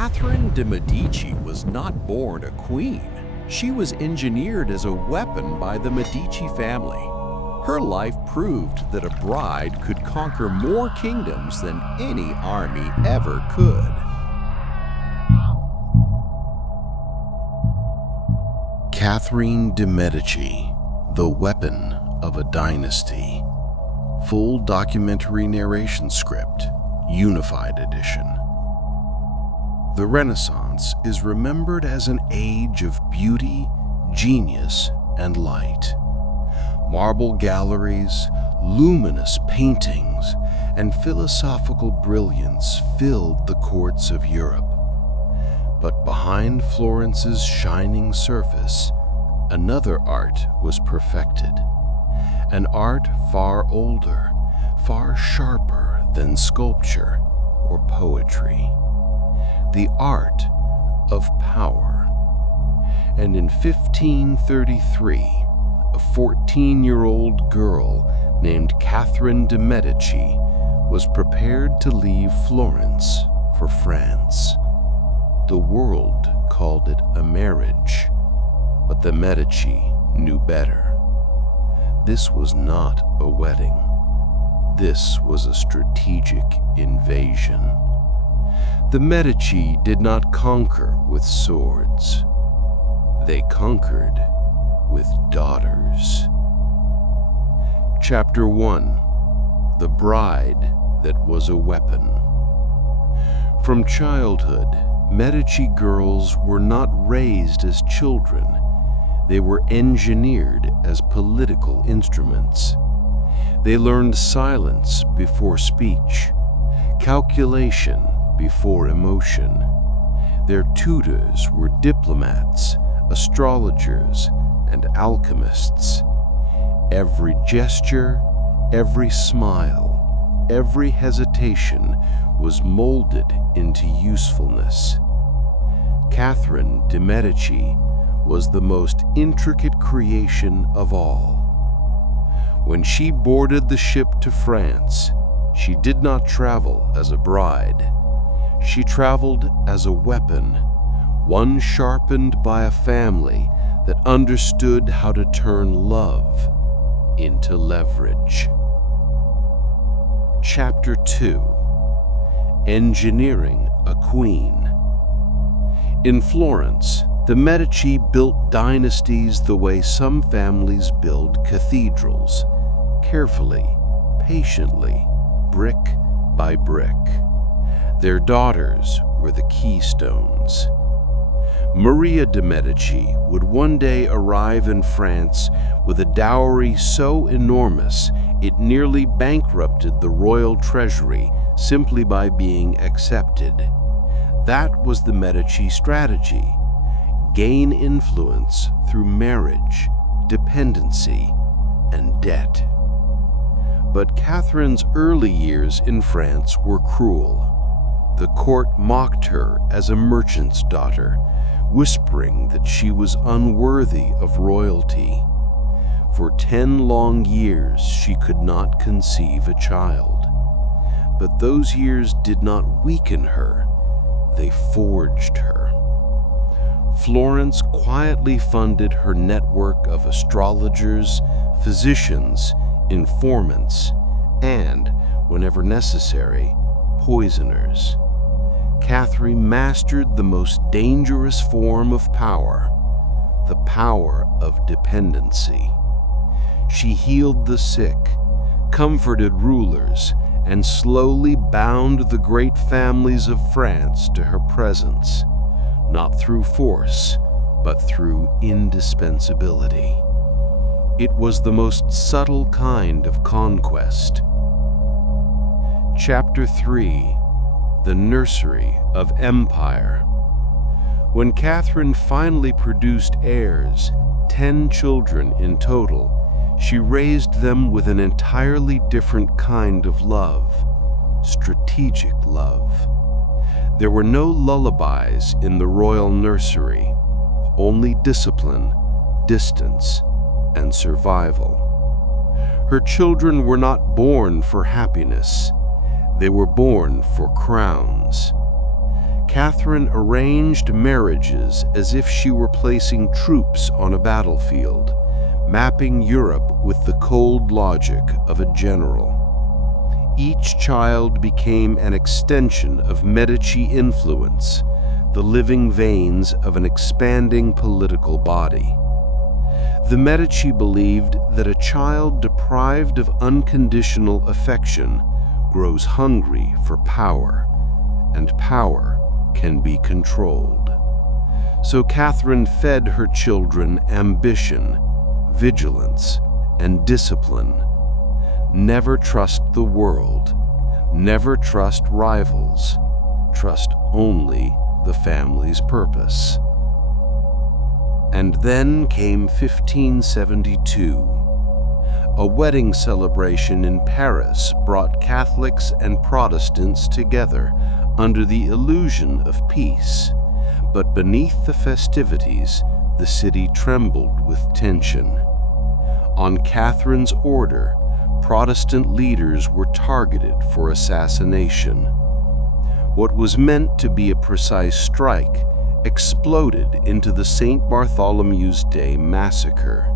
Catherine de Medici was not born a queen. She was engineered as a weapon by the Medici family. Her life proved that a bride could conquer more kingdoms than any army ever could. Catherine de Medici, The Weapon of a Dynasty. Full documentary narration script, Unified Edition. The Renaissance is remembered as an age of beauty, genius, and light. Marble galleries, luminous paintings, and philosophical brilliance filled the courts of Europe. But behind Florence's shining surface, another art was perfected. An art far older, far sharper than sculpture or poetry. The art of power. And in 1533, a 14-year-old girl named Catherine de Medici was prepared to leave Florence for France. The world called it a marriage, but the Medici knew better. This was not a wedding. This was a strategic invasion. The Medici did not conquer with swords. They conquered with daughters. Chapter 1. The Bride That Was a Weapon. From childhood, Medici girls were not raised as children. They were engineered as political instruments. They learned silence before speech, calculation before emotion. Their tutors were diplomats, astrologers, and alchemists. Every gesture, every smile, every hesitation was molded into usefulness. Catherine de Medici was the most intricate creation of all. When she boarded the ship to France, she did not travel as a bride. She traveled as a weapon, one sharpened by a family that understood how to turn love into leverage. Chapter 2. Engineering a Queen. In Florence, the Medici built dynasties the way some families build cathedrals, carefully, patiently, brick by brick. Their daughters were the keystones. Maria de Medici would one day arrive in France with a dowry so enormous it nearly bankrupted the royal treasury simply by being accepted. That was the Medici strategy: gain influence through marriage, dependency, and debt. But Catherine's early years in France were cruel. The court mocked her as a merchant's daughter, whispering that she was unworthy of royalty. For 10 long years she could not conceive a child. But those years did not weaken her, they forged her. Florence quietly funded her network of astrologers, physicians, informants, and, whenever necessary, poisoners. Catherine mastered the most dangerous form of power, the power of dependency. She healed the sick, comforted rulers, and slowly bound the great families of France to her presence, not through force, but through indispensability. It was the most subtle kind of conquest. Chapter 3. The Nursery of Empire. When Catherine finally produced heirs, 10 children in total, she raised them with an entirely different kind of love, strategic love. There were no lullabies in the royal nursery, only discipline, distance, and survival. Her children were not born for happiness. They were born for crowns. Catherine arranged marriages as if she were placing troops on a battlefield, mapping Europe with the cold logic of a general. Each child became an extension of Medici influence, the living veins of an expanding political body. The Medici believed that a child deprived of unconditional affection grows hungry for power, and power can be controlled. So Catherine fed her children ambition, vigilance, and discipline. Never trust the world, never trust rivals, trust only the family's purpose. And then came 1572. A wedding celebration in Paris brought Catholics and Protestants together under the illusion of peace. But beneath the festivities, the city trembled with tension. On Catherine's order, Protestant leaders were targeted for assassination. What was meant to be a precise strike exploded into the St. Bartholomew's Day massacre.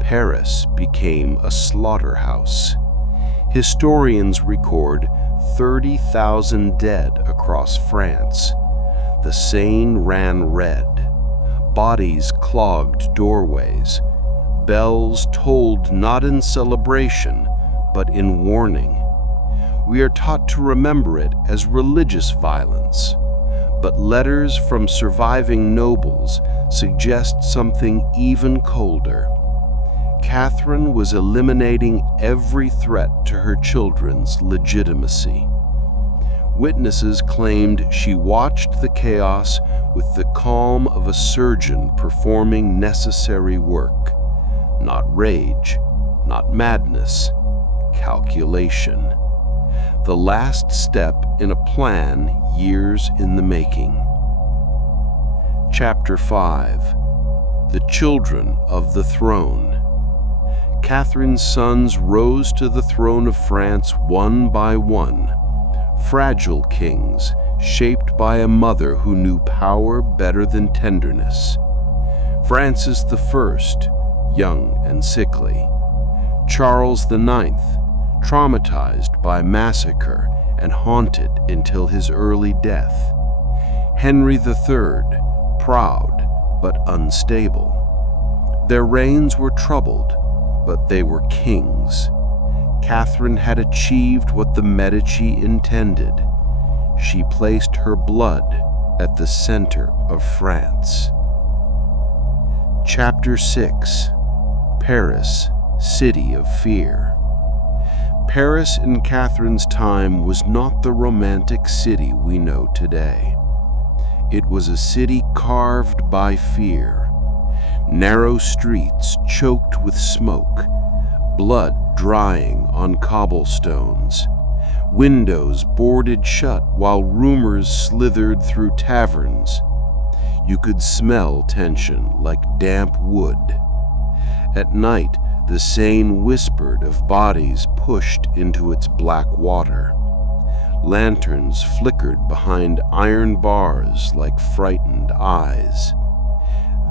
Paris became a slaughterhouse. Historians record 30,000 dead across France. The Seine ran red. Bodies clogged doorways. Bells tolled not in celebration, but in warning. We are taught to remember it as religious violence, but letters from surviving nobles suggest something even colder. Catherine was eliminating every threat to her children's legitimacy. Witnesses claimed she watched the chaos with the calm of a surgeon performing necessary work. Not rage, not madness, calculation. The last step in a plan years in the making. Chapter 5. The Children of the Throne. Catherine's sons rose to the throne of France one by one, fragile kings shaped by a mother who knew power better than tenderness. Francis I, young and sickly. Charles IX, traumatized by massacre and haunted until his early death. Henry III, proud but unstable. Their reigns were troubled, but they were kings. Catherine had achieved what the Medici intended. She placed her blood at the center of France. Chapter 6. Paris, City of Fear. Paris in Catherine's time was not the romantic city we know today. It was a city carved by fear. Narrow streets choked with smoke, blood drying on cobblestones, windows boarded shut while rumors slithered through taverns. You could smell tension like damp wood. At night, the Seine whispered of bodies pushed into its black water. Lanterns flickered behind iron bars like frightened eyes.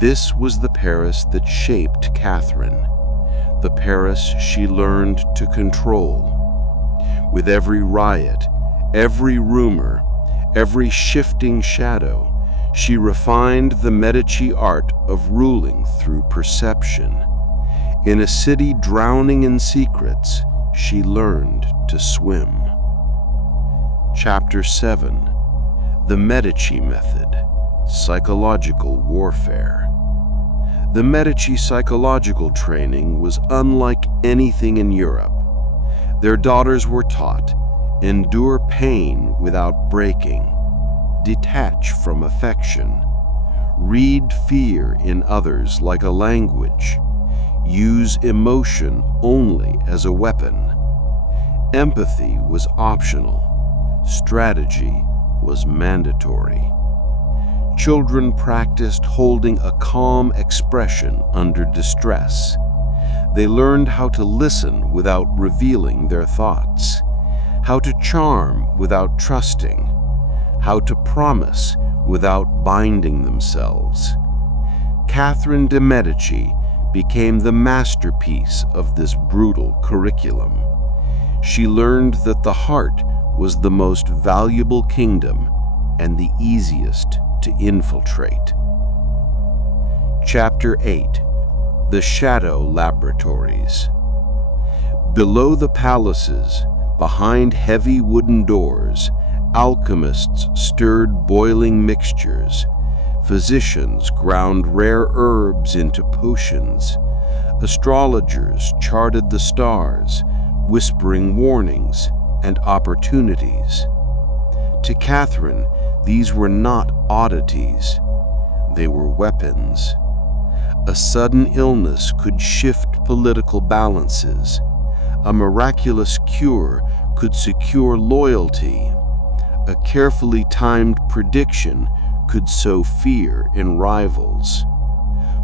This was the Paris that shaped Catherine, the Paris she learned to control. With every riot, every rumor, every shifting shadow, she refined the Medici art of ruling through perception. In a city drowning in secrets, she learned to swim. Chapter 7. The Medici Method. Psychological Warfare. The Medici psychological training was unlike anything in Europe. Their daughters were taught, endure pain without breaking, detach from affection, read fear in others like a language, use emotion only as a weapon. Empathy was optional. Strategy was mandatory. Children practiced holding a calm expression under distress. They learned how to listen without revealing their thoughts, how to charm without trusting, how to promise without binding themselves. Catherine de Medici became the masterpiece of this brutal curriculum. She learned that the heart was the most valuable kingdom and the easiest to infiltrate. Chapter 8: The Shadow Laboratories. Below the palaces, behind heavy wooden doors, alchemists stirred boiling mixtures. Physicians ground rare herbs into potions. Astrologers charted the stars, whispering warnings and opportunities. To Catherine, these were not oddities. They were weapons. A sudden illness could shift political balances. A miraculous cure could secure loyalty. A carefully timed prediction could sow fear in rivals.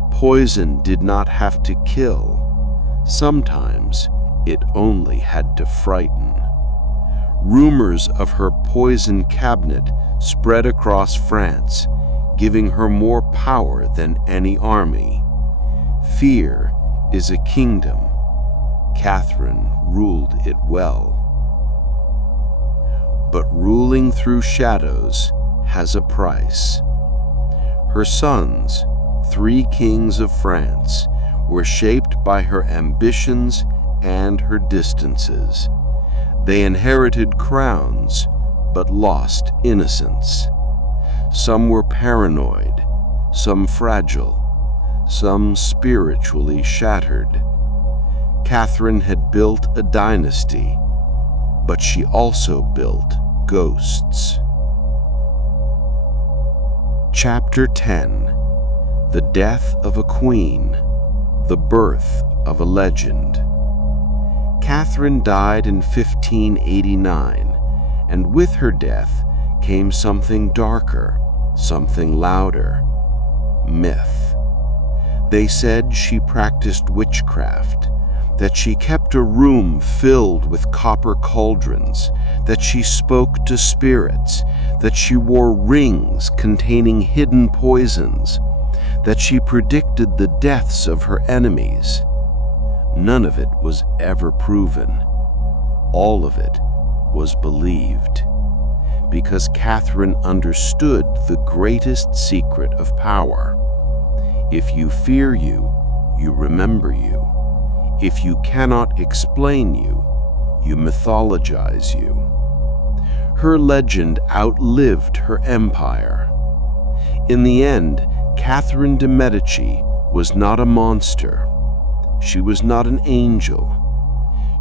Poison did not have to kill. Sometimes it only had to frighten. Rumors of her poison cabinet spread across France, giving her more power than any army. Fear is a kingdom. Catherine ruled it well. But ruling through shadows has a price. Her sons, 3 kings of France, were shaped by her ambitions and her distances. They inherited crowns, but lost innocence. Some were paranoid, some fragile, some spiritually shattered. Catherine had built a dynasty, but she also built ghosts. Chapter 10: The Death of a Queen, the Birth of a Legend. Catherine died in 1589, and with her death came something darker, something louder: myth. They said she practiced witchcraft, that she kept a room filled with copper cauldrons, that she spoke to spirits, that she wore rings containing hidden poisons, that she predicted the deaths of her enemies. None of it was ever proven. All of it was believed, because Catherine understood the greatest secret of power. If you fear you, you remember you. If you cannot explain you, you mythologize you. Her legend outlived her empire. In the end, Catherine de Medici was not a monster. She was not an angel.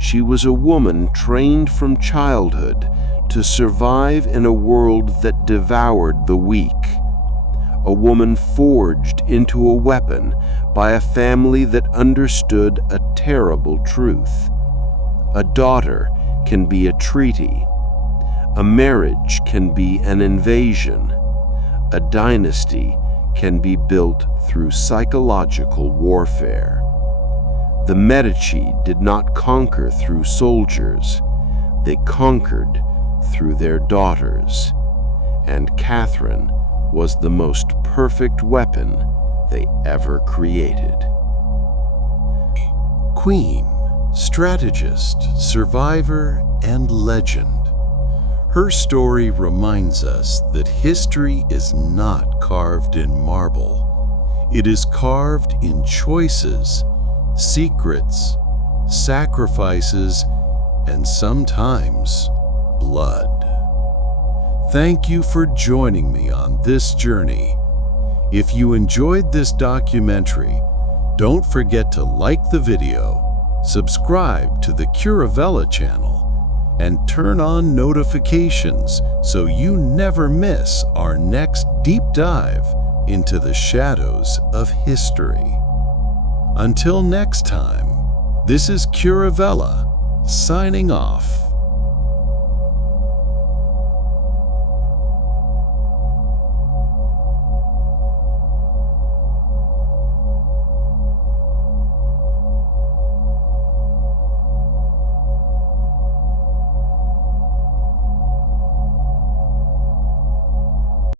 She was a woman trained from childhood to survive in a world that devoured the weak. A woman forged into a weapon by a family that understood a terrible truth. A daughter can be a treaty. A marriage can be an invasion. A dynasty can be built through psychological warfare. The Medici did not conquer through soldiers. They conquered through their daughters. And Catherine was the most perfect weapon they ever created. Queen, strategist, survivor, and legend. Her story reminds us that history is not carved in marble. It is carved in choices, secrets, sacrifices, and sometimes blood. Thank you for joining me on this journey. If you enjoyed this documentary, don't forget to like the video, subscribe to the Curivella channel, and turn on notifications so you never miss our next deep dive into the shadows of history. Until next time, this is Curivella, signing off.